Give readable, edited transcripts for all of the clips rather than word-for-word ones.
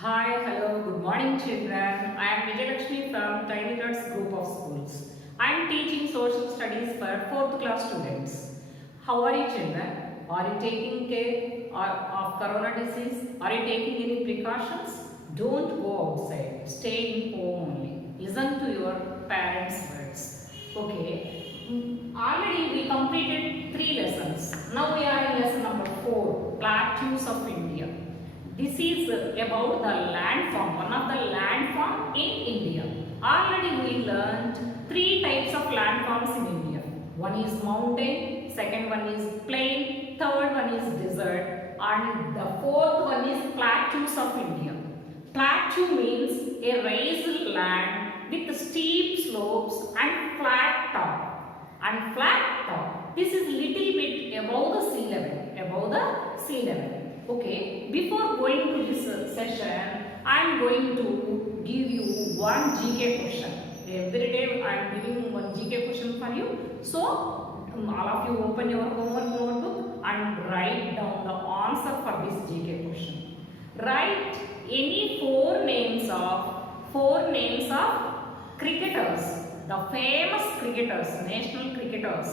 Hi, hello, good morning children. I am Vijayalakshmi from Tiny Dots Group of Schools. I am teaching social studies for 4th class students. How are you children? Are you taking care of corona disease? Are you taking any precautions? Don't go outside. Stay in home only. Listen to your parents' words. Okay. Already we completed 3 lessons. Now we are in lesson number 4, Plateaus of India. This is about the landform, one of the landform in India. Already we learned 3 types of landforms in India. One is mountain, second one is plain, third one is desert, and the fourth one is plateaus of India. Plateau means a raised land with steep slopes and flat top. And flat top, this is little bit above the sea level. Okay, before going to this session, I am going to give you one GK question. Every day I am giving one GK question for you. So, all of you open your homework notebook and write down the answer for this GK question. Write any four names of cricketers, the famous cricketers, national cricketers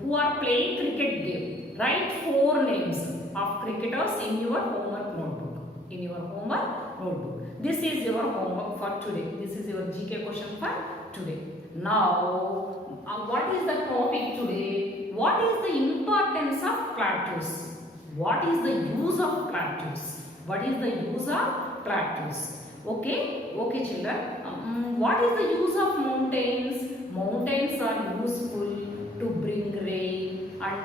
who are playing cricket game. Write 4 names of cricketers in your homework notebook. This is your homework for today. This is your GK question for today. Now, what is the topic today? What is the importance of plateaus? What is the use of plateaus? Okay, children. What is the use of mountains? Mountains are useful to bring rain and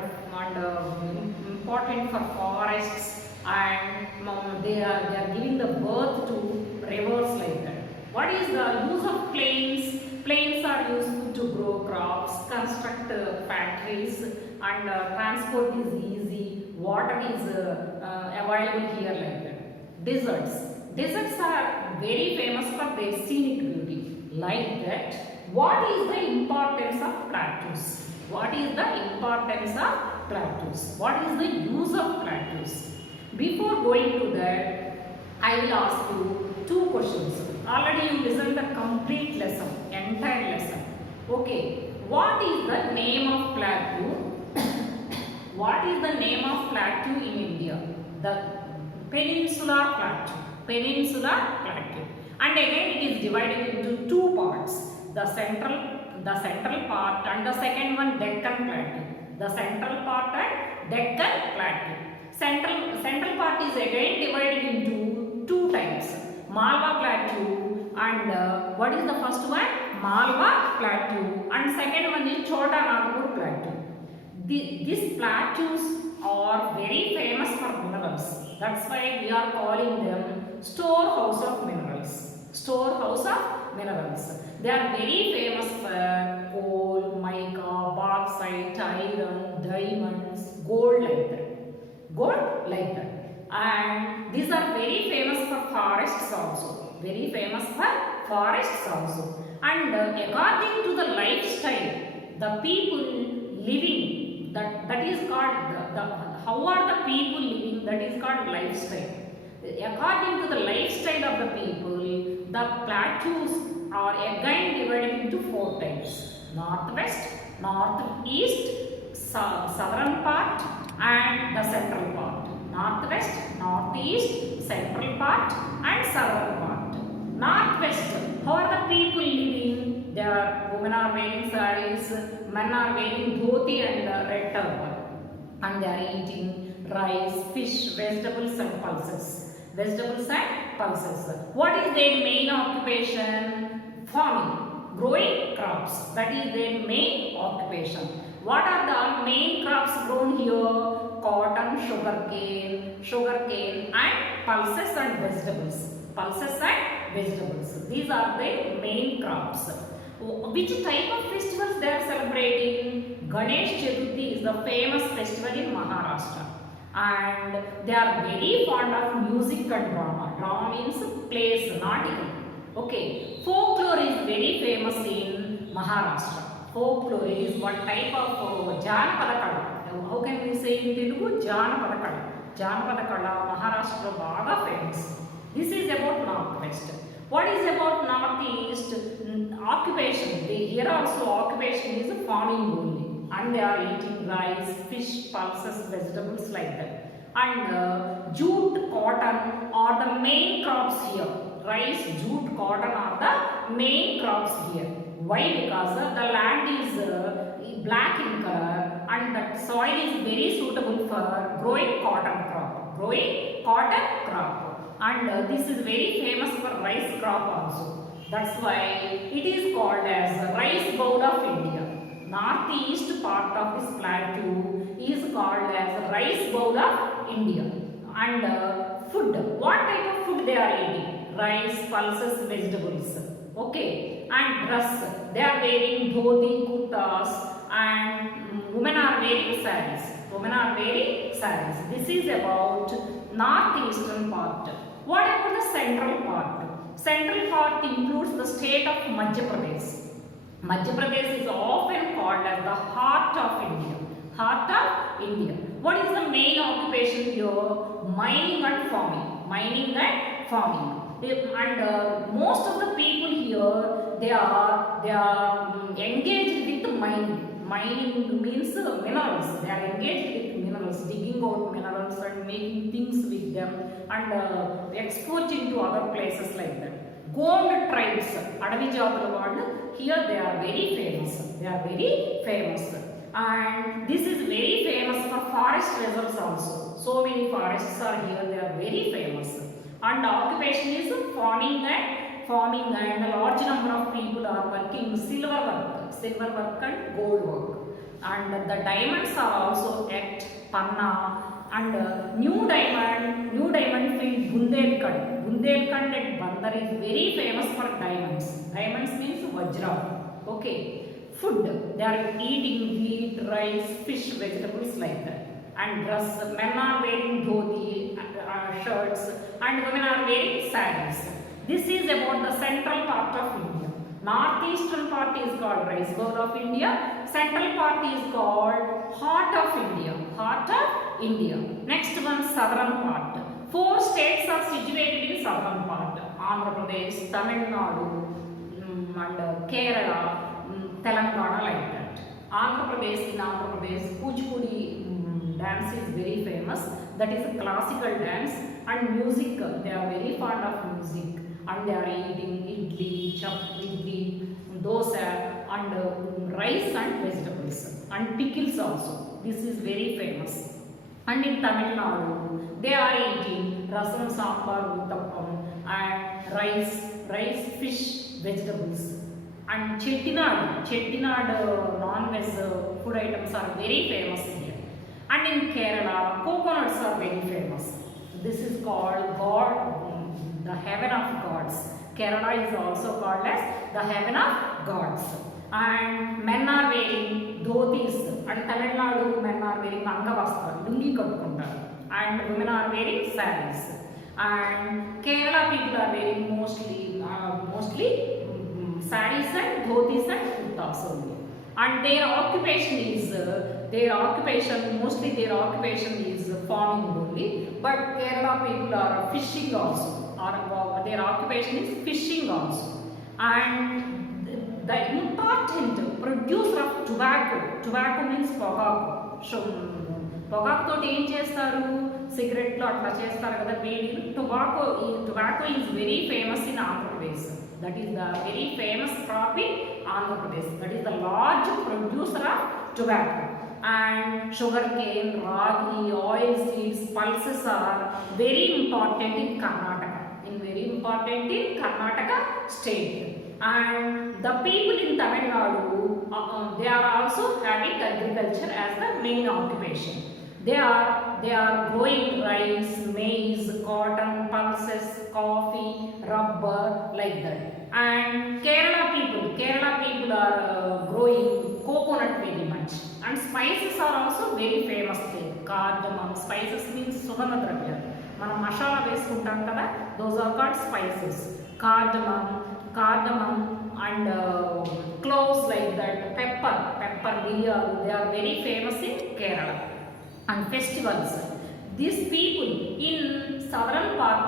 important for forests, and they are giving the birth to rivers like that. What is the use of plains? Plains are useful to grow crops, construct factories, and transport is easy. Water is available here like that. Deserts are very famous for their scenic beauty. Like that, what is the importance of plateaus? What is the importance of plateaus? What is the use of plateaus? Before going to that, I will ask you 2 questions. Already you listened the complete lesson, entire lesson. Okay, what is the name of plateau? What is the name of plateau in India? The peninsular plateau. And again it is divided into 2 parts. The central part and the second one Deccan Plateau. The central part and Deccan Plateau. Central part is again divided into 2 types. Malwa Plateau and what is the first one? Malwa Plateau, and second one is Chota Nagpur Plateau. These plateaus are very famous for minerals. That's why we are calling them storehouse of minerals. They are very famous for coal, mica, bauxite, iron, diamonds, gold like that. And these are very famous for forests also. And according to the lifestyle, the people living, that is called how are the people living, that is called lifestyle. According to the lifestyle of the people, the plateaus are again divided into 4 types: northwest, northeast, southern part, and the central part. Northwest, northeast, central part, and southern part. Northwest, how are the people living? Women are wearing sarees, men are wearing dhoti and red turban, and they are eating rice, fish, vegetables and pulses. What is their main occupation? Farming, growing crops. That is their main occupation. What are the main crops grown here? Cotton, sugarcane and pulses and vegetables. These are the main crops. Which type of festivals they are celebrating? Ganesh Chaturthi is the famous festival in Maharashtra. And they are very fond of music and drama. Drama means plays, natikam. Okay, folklore is very famous in Maharashtra. Folklore is one type of Janapada Kala. How can we say in Telugu? Janapada Kala. Maharashtra baga famous. This is What is about northeast? Occupation. Here also occupation is farming only, and they are eating rice, fish, pulses, vegetables like that. And jute, cotton are the main crops here. Rice, jute, cotton are the main crops here. Why? Because the land is black in color and the soil is very suitable for growing cotton crop. Growing cotton crop. And this is very famous for rice crop also. That's why it is called as rice bowl of India. Northeast part of this plateau is called as rice bowl of India. And food. What type of food they are eating? Rice, pulses, vegetables. Okay. And dress. They are wearing dhoti, kurtas, and women are wearing sarees. Women are wearing sarees. This is about northeastern part. What about the central part? Central part includes the state of Madhya Pradesh. Madhya Pradesh is often called as the heart of India. Heart of India. What is the main occupation here? Mining and farming. Mining and farming. And most of the people here, they are engaged with mining. Mining means minerals. They are engaged with minerals, digging out minerals and making things with them and exporting to other places like that. Gond tribes, Adavi Jatala, here they are very famous. They are very famous. And this is very famous for forest reserves also. So many forests are here, they are very famous. And occupation is farming and a large number of people are working silver work and gold work. And the diamonds are also at Panna and new diamond field Bundelkhand. Bundelkhand at Bandar is very famous for diamonds. Diamonds means Vajra. Okay. Food. They are eating wheat, rice, fish, vegetables like that. And dress. Men are wearing dhoti, shirts, and women are wearing sarees. This is about the central part of India. Northeastern part is called rice bowl of India. Central part is called heart of India. Heart of India. Next one, southern part. 4 states are situated in southern part. Andhra Pradesh, Tamil Nadu, and Kerala, Telangana like that. In Andhra Pradesh, Kuchipudi dance is very famous. That is a classical dance and music. They are very fond of music and they are eating idli, dosa and rice and vegetables and pickles also. This is very famous. And in Tamil Nadu, they are eating rasam, sambar, uttappam and rice, fish, vegetables. And Chettinad non-veg food items are very famous here. And in Kerala, coconuts are very famous. This is called the heaven of gods. Kerala is also called as the heaven of gods. And men are wearing dhotis. And Tamil Nadu men are wearing angavastra, lungi kattukuntaru. And women are wearing sarees. And Kerala people are wearing mostly sarees and dhotis and kurtas only. And their occupation is farming only. But Kerala people are fishing also. Or their occupation is fishing also. And the important producer of tobacco means పొగాకు. So పొగాకుతో ఏం చేస్తారు? సిగరెట్లు అట్లా చేస్తారు కదా వేడి. Tobacco is very famous in Andhra Pradesh. That is the very famous crop in Andhra Pradesh. That is the large producer of tobacco. And sugarcane, ragi, oil seeds, pulses are very important in Karnataka. State. And the people in Tamil Nadu, they are also having agriculture as the main occupation. They are growing rice, maize, cotton, pulses, coffee, rubber, like that. And Kerala people are growing coconut very much. And spices are also very famous there. Cardamom, spices means sugandha dravya. మనం మసాలా వేసుకుంటాం కదా, those are called spices. Cardamom and cloves like that. Pepper, bilyaru, they are very famous in Kerala. And festivals. These people in southern part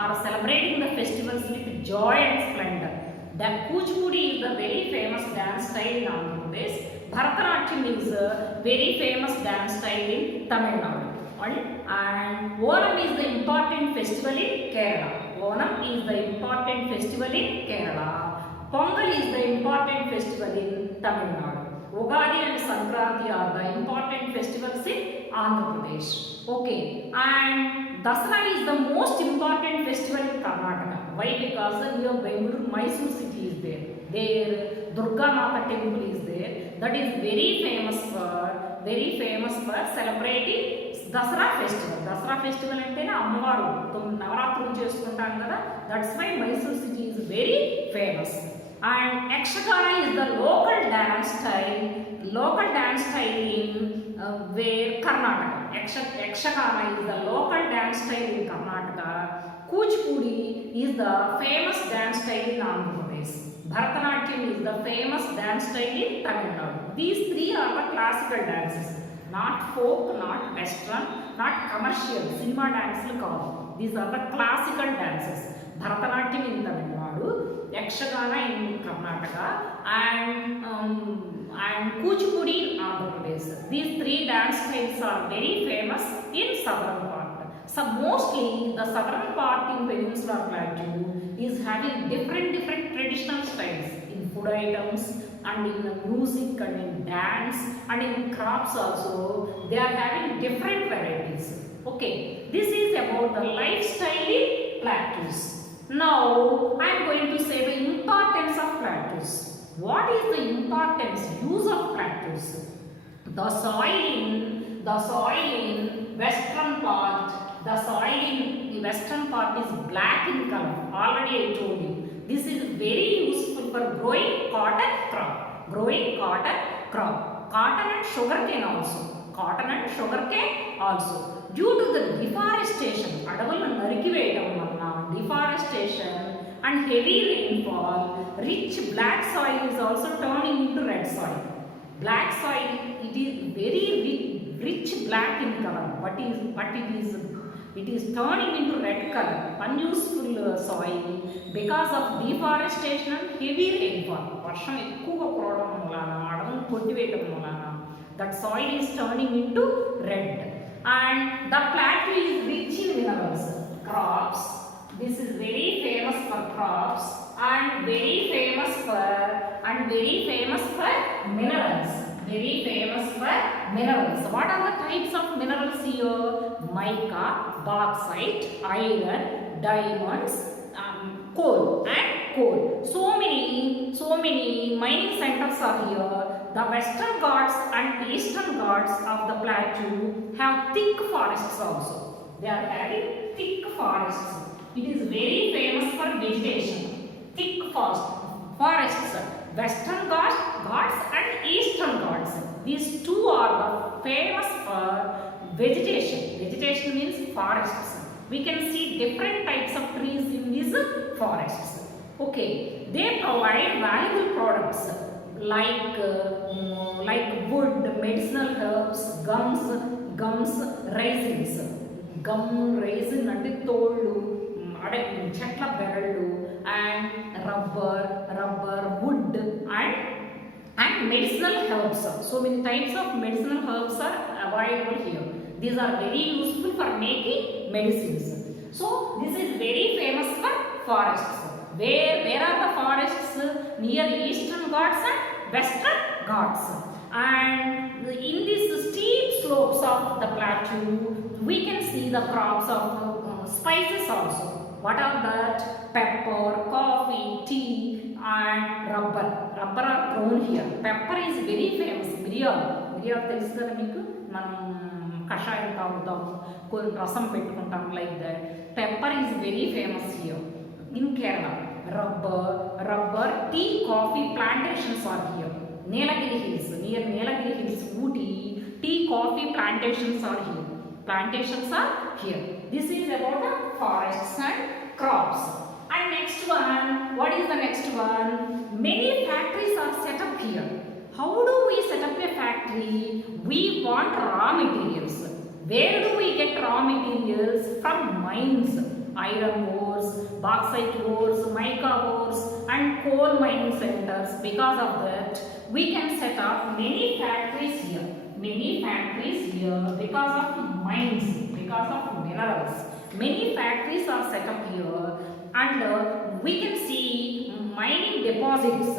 are celebrating the festivals with joy and splendor. The Kuchipudi is the very famous dance style in Andhra Pradesh. Bharatanatyam is a very famous dance style in Tamil Nadu. And Onam is the important festival in Kerala. Onam is the important festival in Kerala. Pongal is the important festival in Tamil Nadu. Ugadi and Sankranti are the important festivals in Andhra Pradesh. Okay, and Dasara is the most important festival in Karnataka. Why? Because near Bengaluru, Mysore city is there. There Durga Mata temple is there. That is very famous for celebrating Dasara festival. Dasara festival antene Ammavaru Navaratruలు చేసుకుంటాం కదా. That's why Mysore city is very famous. And Yakshagana is the local dance style in where Karnataka. Yakshagana is the local dance style in Karnataka. Kuchipudi is the famous dance style in Andhra Pradesh. Bharatanatyam is the famous dance style in Tamil Nadu. These three are the classical dances. Not folk, not western, not commercial. Cinema dances kaadu. These are the classical dances. Bharatanatyam in Tamil Nadu, Yakshagana in Karnataka, and Kuchipudi in Andhra Pradesh. These three dance styles are very famous in southern part. So mostly the southern part in Peninsular Plateau is having different traditional styles in food items and in music and in dance and in crafts also. They are having different varieties. Okay, this is about the lifestyle in plateaus. Now I am going to say the importance of plateaus. What is the importance, use of plateaus? The soil in western part, the soil in the western part is black in color. Already I told you. This is very useful for growing cotton crop. Cotton and sugarcane also. Due to the deforestation, deforestation and heavy rainfall, rich black soil is also turning into red soil. Black soil, it is very rich black in color, but it is turning into red color, unuseful soil because of deforestation and heavy rainfall. Varsham ekkuva kuravadam mulana, adavanu kottiyeyadam mulana, that soil is turning into red. And the plateau is rich in minerals. Crops. This is very famous for crops and very famous for minerals. What are the types of minerals here? Mica, bauxite, iron, diamonds, coal. So many mining centers are here. The western Ghats and eastern Ghats of the plateau have thick forests also. They are having thick forests. It is very famous for vegetation. Thick forests. Western Ghats and eastern Ghats. These two are the famous for vegetation. Vegetation means forests. We can see different types of trees in these forests. Okay, they provide valuable products like wood, medicinal herbs, gums, raisins. Gum raisin ante tollu, చెట్ల బెరళ్ళు, and rubber, wood, and medicinal herbs. So many types of medicinal herbs are available here. These are very useful for making medicines. So this is very famous for forests. Where are the forests? Near Eastern Ghats and Western Ghats. And in these steep slopes of the plateau, we can see the crops of spices also. What are that? Pepper, coffee, tea, and rubber. Rubber are grown here. Pepper is very famous. Miryal తెలుసు కదా మీకు, మనం కషాయం తాగుతాము, కొన్ని రసం పెట్టుకుంటాం, like that. Pepper is very famous here in Kerala. Rubber, tea, coffee plantations are here. Nilagiri Hills, near Nilagiri Hills, Ooty, tea, coffee plantations are here. This is about the forests and crops. And next one, what is the next one? Many factories are set up here. How do we set up a factory? We want raw materials. Where do we get raw materials? From mines, iron ores, bauxite ores, mica ores and coal mining centers. Because of that, we can set up many factories here. Many factories here because of mines, because of minerals. Many factories are set up here, and we can see mining deposits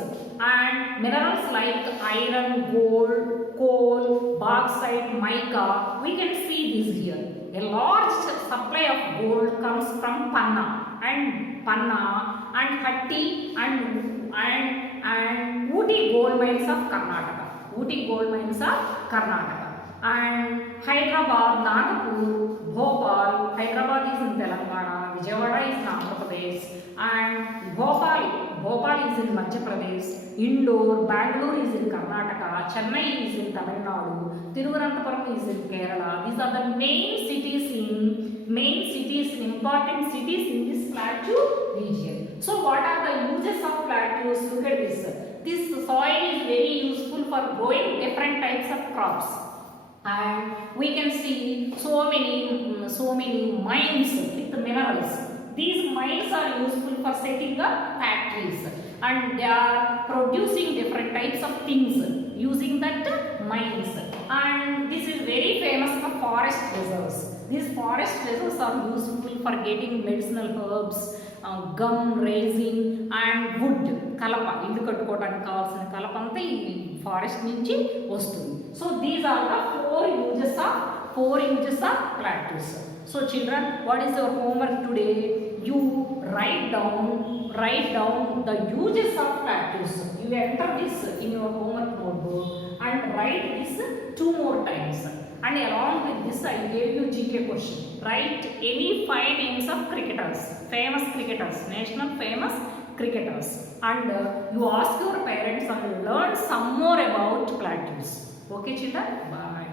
and minerals like iron, gold, coal, bauxite, mica. We can see this here. A large supply of gold comes from Panna and Hatti and Ooty gold mines of Karnataka. Ooty gold mines of Karnataka. And Hyderabad, Nagpur, Bhopal. Hyderabad is in Telangana, Vijayawada is in Andhra Pradesh, and Bhopal is in Madhya Pradesh. Indore, Bangalore is in Karnataka, Chennai is in Tamil Nadu, Thiruvananthapuram is in Kerala. These are the main cities in important cities in this plateau region. So what are the uses of plateaus? Look at this. This soil is very useful for growing different types of crops. And we can see so many mines with minerals. These mines are useful for setting up factories, and they are producing different types of things using that mines. And this is very famous for forest reserves. These forest reserves are useful for getting medicinal herbs, gum, resin and wood. Kalapa, ఇల్లు కట్టుకోవడానికి కావాల్సిన కలప అంతా ఈ forest నుంచి వస్తుంది. So these are the four uses of plateaus. So children, what is your homework today? You write down the uses of plateaus. You enter this in your homework notebook and write this 2 more times. And along with this, I gave you GK question. Write any 5 names of cricketers, famous cricketers, national famous cricketers, and you ask your parents and learn some more about plateaus. Okay children, bye.